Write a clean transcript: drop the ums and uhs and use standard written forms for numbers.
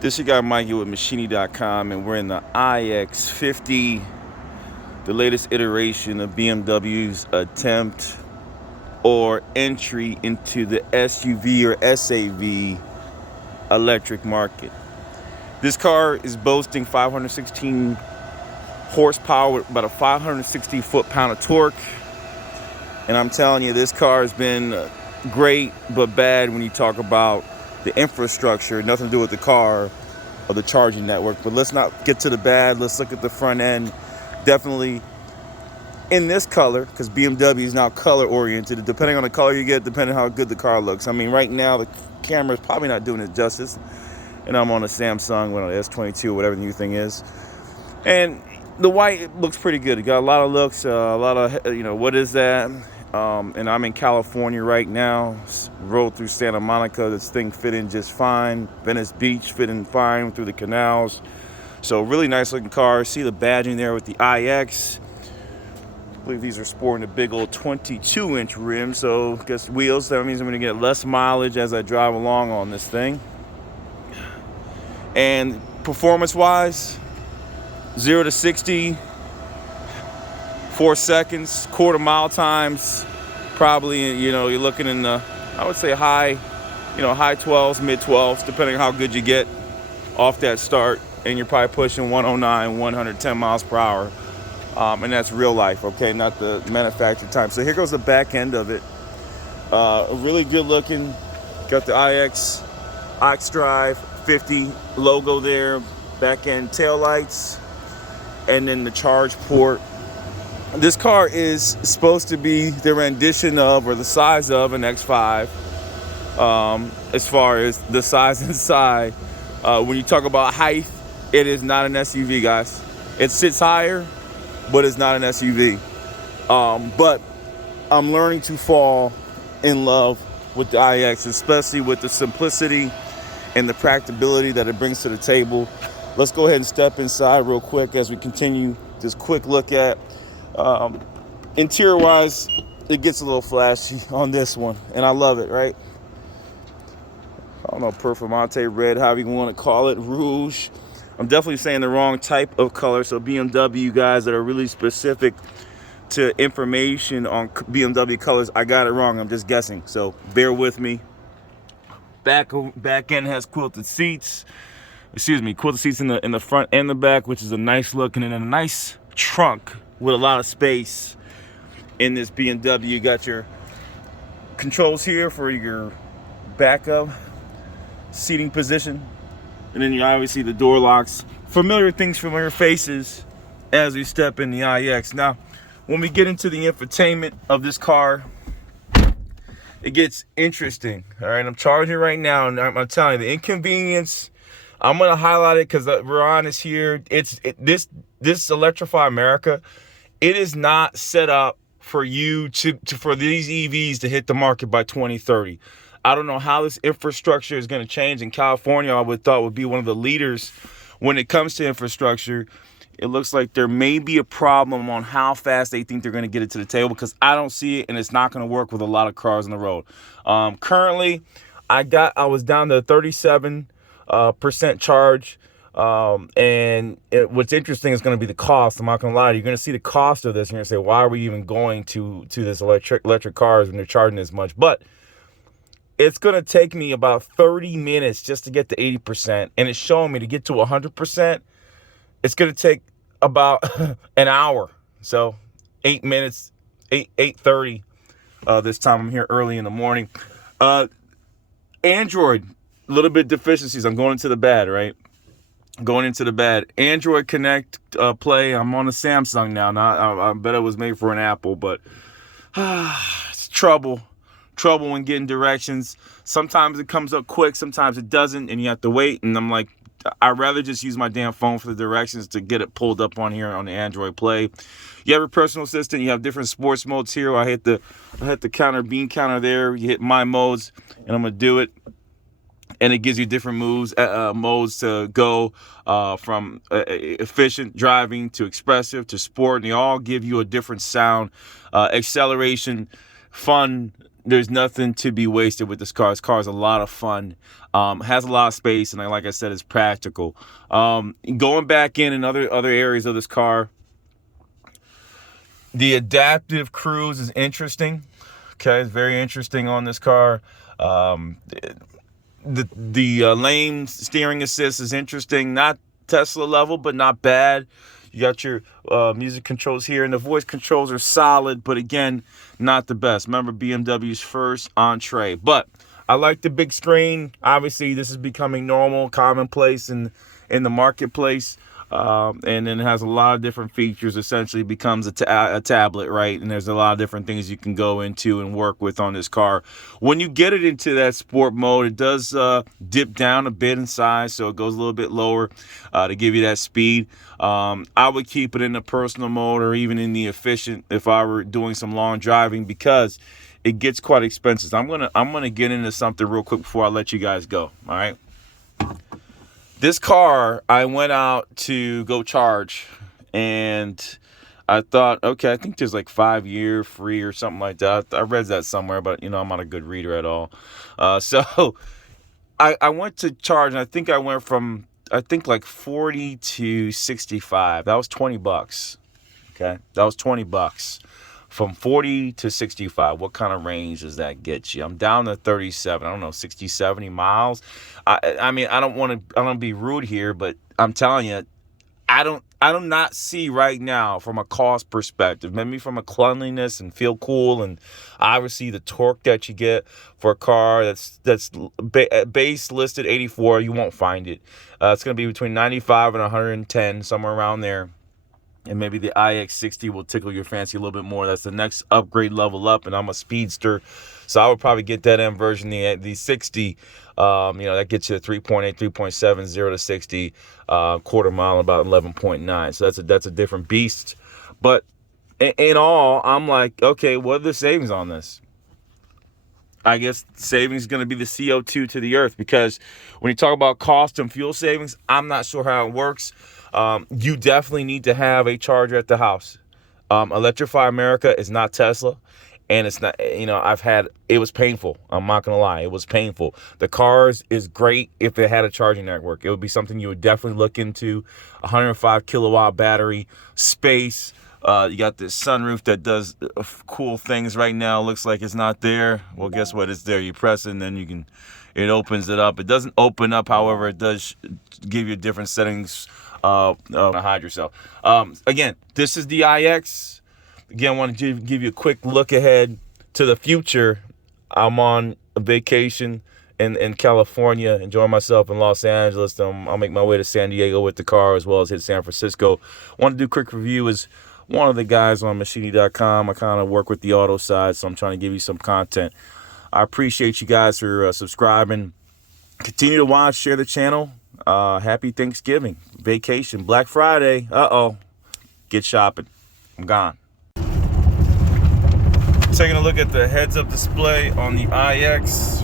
This is your guy Mikey with Machini.com, and we're in the Ix50, the latest iteration of BMW's attempt or entry into the SUV or SAV electric market. This car is boasting 516 horsepower with about a 560 foot-pound of torque. And I'm telling you, this car has been great but bad when you talk about the infrastructure. Nothing to do with the car or the charging network. But let's not get to the bad. Let's look at the front end. Definitely in this color, because BMW is now color oriented. Depending on the color you get, depending on how good the car looks. I mean, right now the camera is probably not doing it justice. And I'm on a Samsung, well, S22, whatever the new thing is. And the white looks pretty good. It got a lot of looks, a lot of, what is that? And I'm in California right now. Rode through Santa Monica. This thing fit in just fine. Venice Beach fit in fine through the canals. So really nice looking car. See the badging there with the IX. I believe these are sporting a big old 22-inch rim. So I guess wheels. That means I'm going to get less mileage as I drive along on this thing. And performance-wise, 0 to 60, 4 seconds, quarter mile times, probably, you're looking in the, I would say high 12s, mid 12s, depending on how good you get off that start. And you're probably pushing 109, 110 miles per hour. And that's real life, okay, not the manufactured time. So here goes the back end of it. Really good looking. Got the Ix50 logo there, back end tail lights, and then the charge port. This car is supposed to be the rendition of, or the size of, an X5, as far as the size inside. When you talk about height, it is not an SUV, guys. It sits higher, but it's not an SUV. But I'm learning to fall in love with the iX, especially with the simplicity and the practicability that it brings to the table. Let's go ahead and step inside real quick as we continue this quick look at interior wise. It gets a little flashy on this one, and I love it, right? I don't know, Performante red, however you want to call it, rouge. I'm definitely saying the wrong type of color, so BMW guys that are really specific to information on BMW colors, I got it wrong. I'm just guessing, so bear with me. Back end has quilted seats. Quilted seats in the front and the back, which is a nice look, and then a nice trunk with a lot of space in this BMW. You got your controls here for your backup seating position, and then you obviously the door locks. Familiar things, familiar faces as we step in the iX. Now, when we get into the infotainment of this car, it gets interesting. All right, I'm charging right now, and I'm telling you, the inconvenience, I'm gonna highlight it because Ron is here. This Electrify America, it is not set up for you for these EVs to hit the market by 2030. I don't know how this infrastructure is going to change in California. I would thought would be one of the leaders when it comes to infrastructure. It looks like there may be a problem on how fast they think they're going to get it to the table, because I don't see it, and it's not going to work with a lot of cars on the road. Currently, I was down to 37% charge. What's interesting is going to be the cost. I'm not going to lie to you. You're going to see the cost of this, and you're going to say, why are we even going to this electric cars when they're charging as much? But it's going to take me about 30 minutes just to get to 80%, and it's showing me to get to 100%. It's going to take about an hour. So 8 minutes, 8:30 this time. I'm here early in the morning. Android, a little bit deficiencies. I'm going into the bad, right? Going into the bad. Android Connect Play. I'm on a Samsung now. I bet it was made for an Apple, but it's trouble when getting directions. Sometimes it comes up quick, sometimes it doesn't, and you have to wait. And I'm like, I'd rather just use my damn phone for the directions to get it pulled up on here on the Android Play. You have a personal assistant. You have different sports modes here. I hit the bean counter there. You hit my modes, and I'm gonna do it. And it gives you different modes to go from efficient driving to expressive to sport, and they all give you a different sound. Acceleration fun. There's nothing to be wasted with this car. This car is a lot of fun. Has a lot of space, and like I said, it's practical. Going back in other areas of this car, the adaptive cruise is interesting. Okay, it's very interesting on this car. The lane steering assist is interesting. Not Tesla level, but not bad. You got your music controls here, and the voice controls are solid, but again, not the best. Remember, BMW's first entree. But I like the big screen. Obviously, this is becoming normal, commonplace in the marketplace. And then it has a lot of different features. Essentially becomes a tablet, right? And there's a lot of different things you can go into and work with on this car. When you get it into that sport mode, it does dip down a bit in size, so it goes a little bit lower to give you that speed. I would keep it in the personal mode or even in the efficient if I were doing some long driving, because it gets quite expensive. I'm gonna get into something real quick before I let you guys go. All right. This car, I went out to go charge, and I thought, okay, I think there's like 5-year free or something like that. I read that somewhere, but I'm not a good reader at all. So I went to charge, and I think I went from, like 40 to 65. That was $20. Okay, that was $20. From 40 to 65, what kind of range does that get you? I'm down to 37, I don't know, 60, 70 miles. I mean, I don't want to be rude here, but I'm telling you, I do not see right now from a cost perspective, maybe from a cleanliness and feel cool, and obviously the torque that you get for a car that's base listed 84, you won't find it. It's going to be between 95 and 110, somewhere around there. And maybe the Ix50 will tickle your fancy a little bit more. That's the next upgrade level up, and I'm a speedster, so I would probably get that M version, the 60. That gets you a 3.8, 3.7, 0 to 60, quarter mile in about 11.9. So that's a different beast. But in all, I'm like, okay, what are the savings on this? I guess savings is going to be the CO2 to the earth, because when you talk about cost and fuel savings, I'm not sure how it works. You definitely need to have a charger at the house. Electrify America is not Tesla, and it's not, it was painful. I'm not going to lie. It was painful. The cars is great if it had a charging network. It would be something you would definitely look into. 105 kilowatt battery, space. You got this sunroof that does cool things right now. Looks like it's not there. Well, guess what? It's there. You press it, and then it opens it up. It doesn't open up, however, it does give you different settings. Hide yourself. Again, this is the Ix. Again, I want to give you a quick look ahead to the future. I'm on a vacation in California, enjoying myself in Los Angeles. I'll make my way to San Diego with the car, as well as hit San Francisco. Want to do a quick review as one of the guys on Machini.com. I kind of work with the auto side, so I'm trying to give you some content. I appreciate you guys for subscribing. Continue to watch, share the channel. Happy Thanksgiving, vacation, Black Friday. Get shopping. I'm gone. Taking a look at the heads-up display on the Ix.